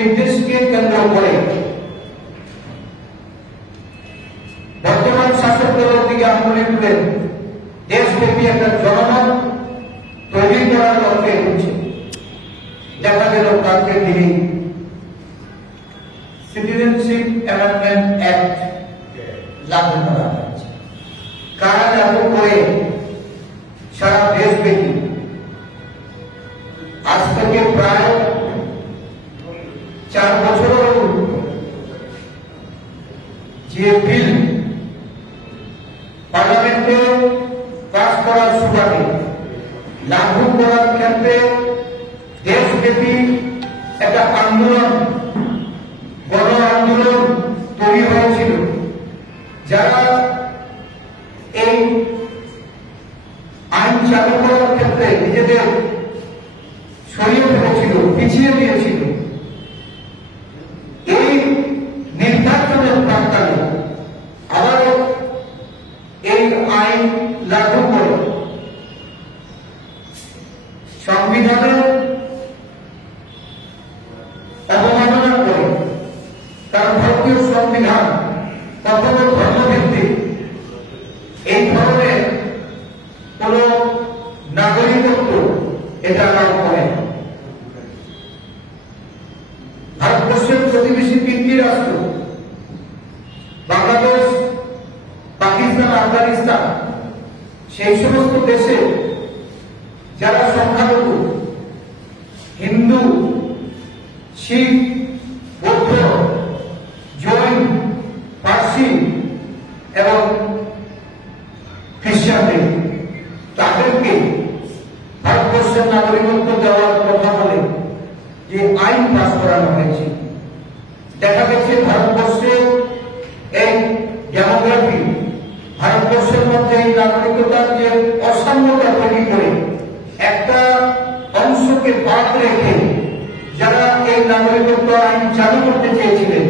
নির্দেশকে কেন্দ্র করে বর্তমান শাসক দলের দিকে আঙুলে তুলে দেশব্যাপী একটা জনমত তৈরি করার লক্ষ্যে হচ্ছে। দেখা গেল কালকে দিনে সিটিজেনশিপ অ্যামেন্ডমেন্ট অ্যাক্ট লাগু করা হয়েছে। কারা লাগু করে সারা দেশব্যাপী আজ থেকে প্রায় 4 বছরের যে বিল পার্লামেন্টে পাস করার সুবাদে লাগু করার ক্ষেত্রে দেশব্যাপী একটা আন্দোলন, গণ আন্দোলন তৈরি হয়েছিল। যারা এই আইন চালু করার ক্ষেত্রে নিজেদের সরিয়ে ফেলেছিল, পিছিয়ে দিয়েছিল, এই নির্বাচনের প্রাক্কালে আবার এই আইন লাগু করে সংবিধানের অবমাননা করে, কারণ ভারতীয় সংবিধান কখনো ধর্মভিত্তিক এই ধরনের কোন নাগরিকত্ব এটা লাভ করে। ভারতবর্ষের প্রতিবেশী 3টি রাষ্ট্র বাংলাদেশ, পাকিস্তান, আফগানিস্তান, সেই সমস্ত দেশে যারা সংখ্যালঘু হিন্দু, শিখ, বৌদ্ধ, জৈন, পার্সি এবং খ্রিস্টানদের, তাদেরকে ভারতবর্ষের নাগরিকত্ব দেওয়ার কথা বলে যে আইন পাস করানো হয়েছে। দেখা গেছে ভারতবর্ষের এই ডেমোগ্রাফি, ভারতবর্ষের মধ্যে এই নাগরিকতার যে অসাম্যতা তৈরি করে একটা অংশকে বাদ রেখে যারা এই নাগরিকত্ব আইন চালু করতে চেয়েছিলেন,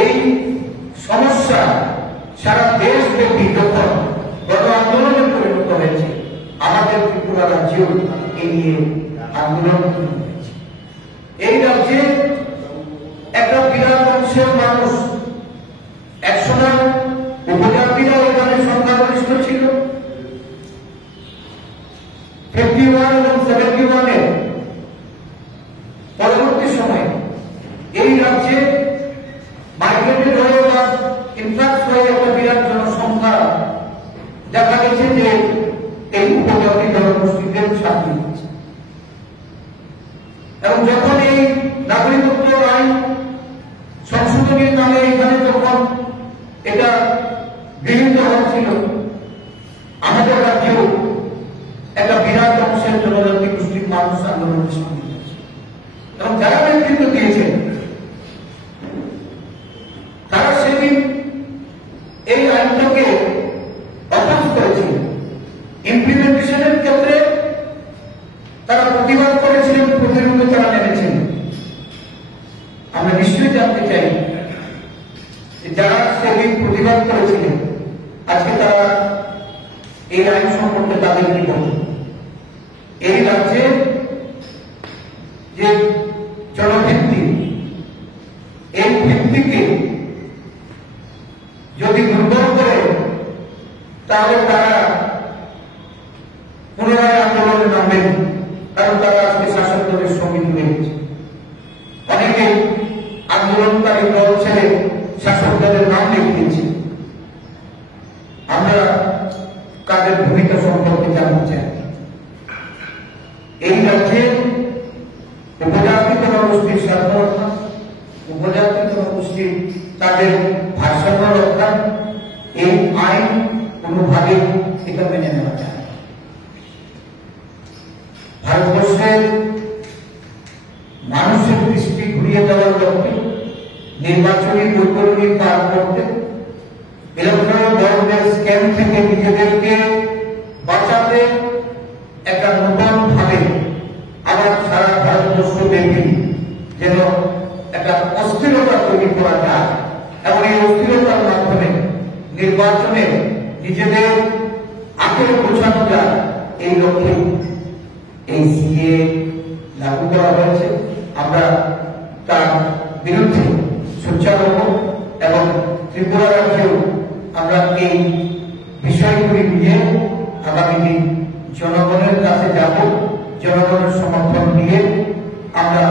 এই সমস্যা সারা দেশব্যাপী যখন গণ আন্দোলনে পরিণত হয়েছে, আমাদের ত্রিপুরা রাজ্যেও এই নিয়ে আন্দোলন হয়েছে। এই রাজ্যে একটা বিরাট অংশের মানুষ, একসময় উপজাতিরা এখানে সংখ্যাগরিষ্ঠ ছিল, 51 এবং 71-এ পরবর্তী সময়ে এই রাজ্যে মাইগ্রেটেড হয়ে বা ইনফ্লাক্স হয়ে একটা বিরাট জনসংখ্যা দেখা গেছে যে এই উপজাতি জনগোষ্ঠীদের সাথে। এবং যখন এই নাগরিকত্ব আইন সংশোধনের নামে এখানে যখন এটা গৃহীত হচ্ছিল, আমাদের রাজ্যেও একটা বিরাট অংশের জনজাতি গোষ্ঠীর মানুষ আন্দোলনের সামিল হয়েছে। এবং যারা নেতৃত্ব দিয়েছেন তারা সেদিন এই আইনটাকে অপোজ করেছিলেন। ইমপ্লিমেন্টেশনের ক্ষেত্রে তারা প্রতিবাদ করেছিলেন, প্রতিরোধে তারা নেমেছেন। আমরা নিশ্চয়ই জানতে চাই যারা সেদিন প্রতিবাদ করেছিলেন আজকে তারা এই আইন সম্পর্কে তাদের কি বলেন। এই রাজ্যে যে জনভিত্তি, এই ভিত্তিকে যদি দুর্বল করে তাহলে তারা পুনরায় আন্দোলনে নামবেন, কারণ তারা আজকে শাসক দলের সঙ্গে জুড়ে গেছে। অনেকে আন্দোলনকারী দল ছেড়ে শাসক দলের নাম লিখিয়েছে। আমরা কাদের ভূমিকা সম্পর্কে জানতে চাই। এই রাজ্যে উপজাতি জনগোষ্ঠীর স্বার্থ রক্ষা, উপজাতি জনগোষ্ঠীর তাদের ভারসাম্য রক্ষা, এই আইন কোনোভাবে এটা মেনে নেওয়া যায়। ভারতবর্ষের মানুষের দৃষ্টি ঘুরিয়ে দেওয়ার লক্ষ্যে নির্বাচনী বৈতরণী পার করতে, ইলেকট্রাল বন্ডের স্ক্যাম থেকে নিজেদেরকে বাঁচাতে একটা নতুন ভাবে আবার সারা ভারতবর্ষ ব্যাপী যেন একটা অস্থিরতা তৈরি করা যায় এবং এই অস্থিরতার মাধ্যমে নির্বাচনে নিজেদের আখের পৌঁছানো যায়, এই লক্ষ্যে এই সিএ লাগু করা হয়েছে। আমরা তার বিরুদ্ধে সোচ্চার হব এবং ত্রিপুরা রাজ্যেও আমরা এই বিষয়গুলি নিয়ে আগামী দিন জনগণের কাছে যাব। জনগণের সমর্থন দিয়ে আমরা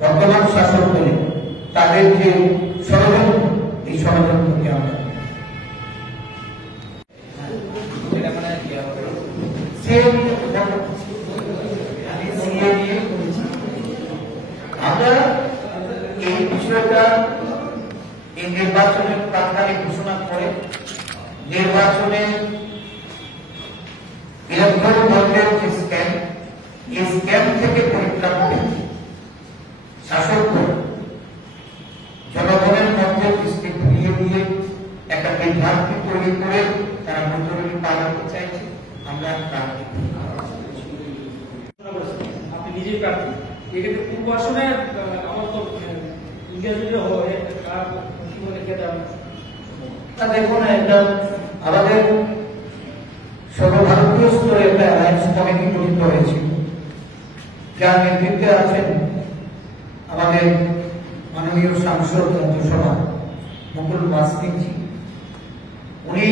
বর্তমান শাসক দলে তাদের যে ষড়যন্ত্র, এই ষড়যন্ত্রকে আমরা আমরা এই বিষয়টা এই নির্বাচনের প্রাক্কালে ঘোষণা করে নির্বাচনে ইলেকট্রাল ভোটের যে স্ক্যাম, এই স্ক্যাম থেকে পরিত্রাণ পেতে শাসক দল জনগণের মধ্যে দৃষ্টি ঘুরিয়ে দিয়ে একটা বিভ্রান্তি তৈরি করে তারা ভোটারকে পালাতে চাইছে। আমরা আপনি নিজেই প্রার্থী, এক্ষেত্রে পূর্ব আসনে আমার তো ইন্ডিয়া যদি হয় তার কি বলে দেখুন, একটা আমাদের সর্বভারতীয় স্তরে একটা অ্যালায়েন্স কমিটি গঠিত হয়েছে, যার নেতৃত্বে আছেন আমাদের মাননীয় সাংসদ রাজ্যসভা মুকুল বাসনিকজি। উনি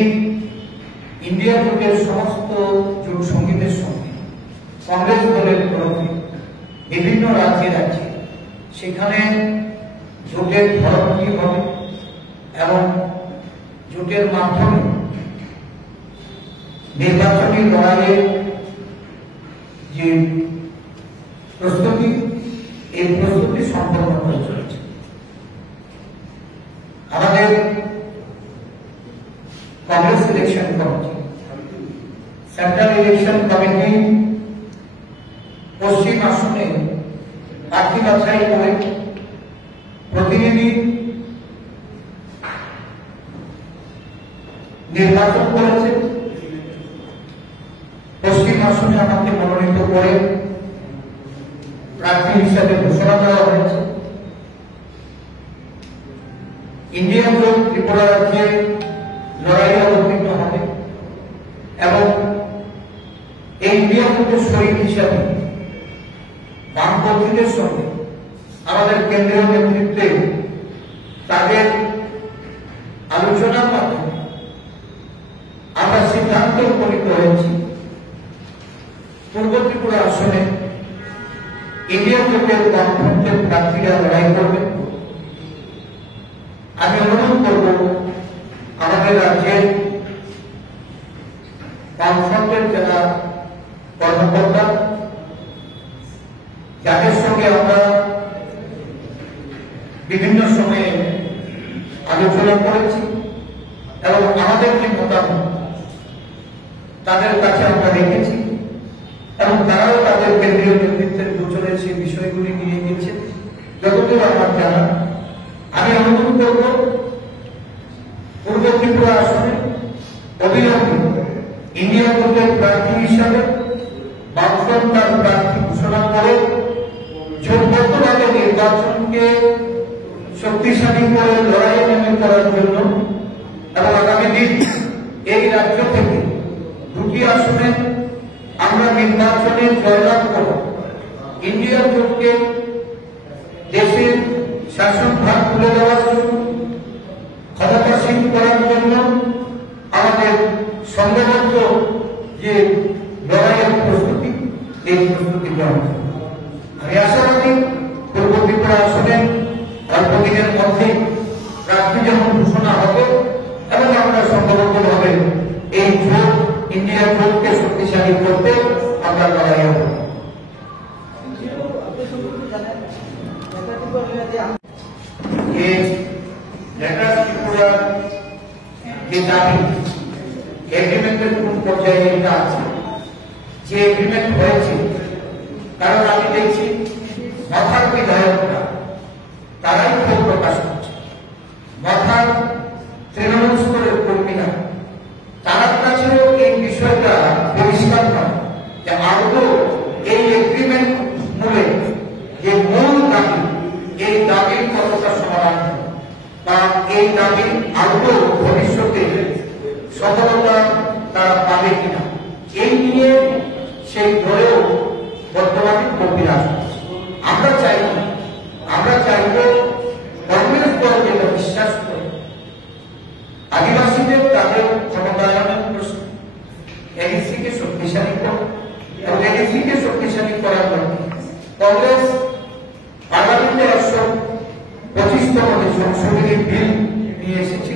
ইন্ডিয়া জোটের সমস্ত জোট সঙ্গীদের সঙ্গে কংগ্রেস দলের তরফে বিভিন্ন রাজ্যে সেখানে জোটের ধরন কি হবে এবং জোটের মাধ্যমে নির্বাচনী লড়াইয়ের যে প্রস্তুতি, এই প্রস্তুতি সম্পন্ন হয়ে চলেছে। আমাদের Congress election committee, central election committee পশ্চিম আসনে প্রার্থী বাছাই করে প্রতিনিধি নির্বাচন করেছে। পশ্চিম আসনে আমাকে মনোনীত করে প্রার্থী হিসাবে ঘোষণা দেওয়া হয়েছে। ইন্ডিয়ান জোট ত্রিপুরা রাজ্যে লড়াইয়ে অবতীর্ণ হবে এবং এই ইন্ডিয়ান জোটের শরিক হিসাবে বামপন্থীদের সঙ্গে আমাদের কেন্দ্রীয় নেতৃত্বে তাদের আলোচনার মাধ্যমে আমরা সিদ্ধান্তে উপনীত হয়েছি পূর্ব ত্রিপুরা আসনে ইন্ডিয়ান জোটের বামপন্থের প্রার্থীরা লড়াই করবে। আমি অনুরোধ করব আমাদের রাজ্যের বামফ্রন্টের যারা কর্মকর্তা, যাদের সঙ্গে আমরা বিভিন্ন সময়ে আলোচনা করেছি এবং আমাদের যে মতামত তাদের কাছে আমরা রেখেছি এবং তারাও তাদের কেন্দ্রীয় নেতৃত্বের গোচরে সেই বিষয়গুলি নিয়ে গেছে যতদূর আমার জানা। আমি অনুরোধ করব পূর্ব ত্রিপুরা আসনে অবিলম্বে ইন্ডিয়া জোটের প্রার্থী হিসাবে বামফ্রন্ট তার প্রার্থী ঘোষণা করে জোটবদ্ধভাবে নির্বাচনকে শক্তিশালী করে লড়াইয়ে নেমে করার জন্য এবং আগামী দিন এই রাজ্য থেকে দুটি আসনে আমরা নির্বাচনে জয়লাভ করব। ইন্ডিয়া জোটকে দেশের শাসনভার তুলে দেওয়ার জন্য, ক্ষমতাসীন করার জন্য আমাদের সংঘবদ্ধ যে লড়াইয়ের প্রস্তুতি, এই প্রস্তুতি গ্রহণ। আমি আশাবাদী পূর্ব ত্রিপুরা আসনে অল্প দিনের মধ্যে প্রার্থী যখন ঘোষণা হবে এবং আমরা সংঘবদ্ধভাবে এই জোট, ইন্ডিয়া জোটকে শক্তিশালী করতে আমরা লড়াই হব। ত্রিপুরা যে দাবি এগ্রিমেন্টের কোন পর্যায়ে এটা আছে, যে এগ্রিমেন্ট হয়েছে, কারণ আমি দেখছি মাথার বিধায়করা তারাই ক্ষোভ প্রকাশ করছে, মাথার তৃণমূল স্তরের কর্মীরা তার কাছেও এই বিষয়টা পরিষ্কার নয় যে আদৌ এই এগ্রিমেন্ট মূলে যে মূল দাবি, এই দাবির কতটা সমাধান বা এই দাবি আদৌ ভবিষ্যতে সফলতা তারা পাবে কিনা, এই নিয়ে সেই ধরেও বর্তমানে গভীর আসছে। আমরা চাই সংশোধনী বিল নিয়ে এসেছি।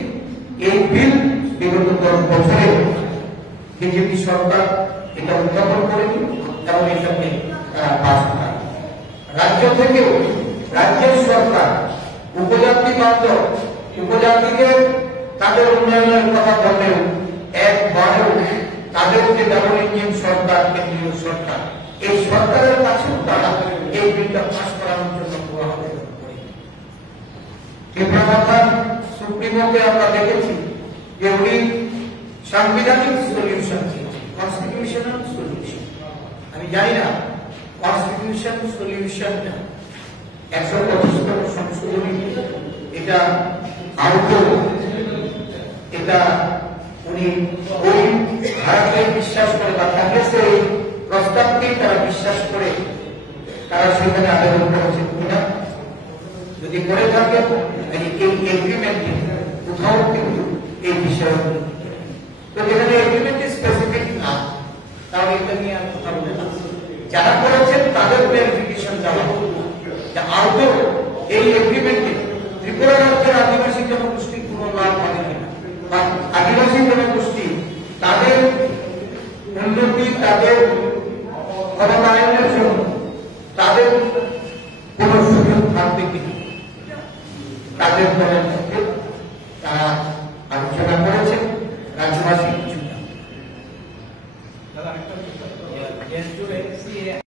এই বিল বিগত 10 বছরে বিজেপি সরকার এটা উত্থাপন করেনি এবং এটাকে পাস করা। রাজ্য থেকেও রাজ্যের সরকার উপজাতি বান্ধব উপজাতিদের তাদের উন্নয়নের কথা বললেও একবারও তাদের যে ডাবল ইঞ্জিন সরকার কেন্দ্রীয় সরকার এই সরকারের কাছেও তারা এই বিলটা পাস করানোর জন্য আবেদন করে। তীব্রমাথার সুপ্রিমোকে আমরা দেখেছি যে উনি সাংবিধানিক সলিউশন কনস্টিটিউশনাল সলিউশন। আমি জানি না কনস্টিটিউশন সলিউশনটা 125তম সংশোধনী এটা আদৌ এটা উনি ওই ধারাকে বিশ্বাস করে বা কংগ্রেসের এই প্রস্তাবকেই তারা বিশ্বাস করে তারা সেখানে আবেদন করেছে কিনা, যদি করে থাকে এই এগ্রিমেন্টে কোথাও কিন্তু এই বিষয়ে তো যেখানে এগ্রিমেন্ট স্পেসিফিক না তাহলে এটা নিয়ে আর কথা বলে না। যারা করেছেন তাদের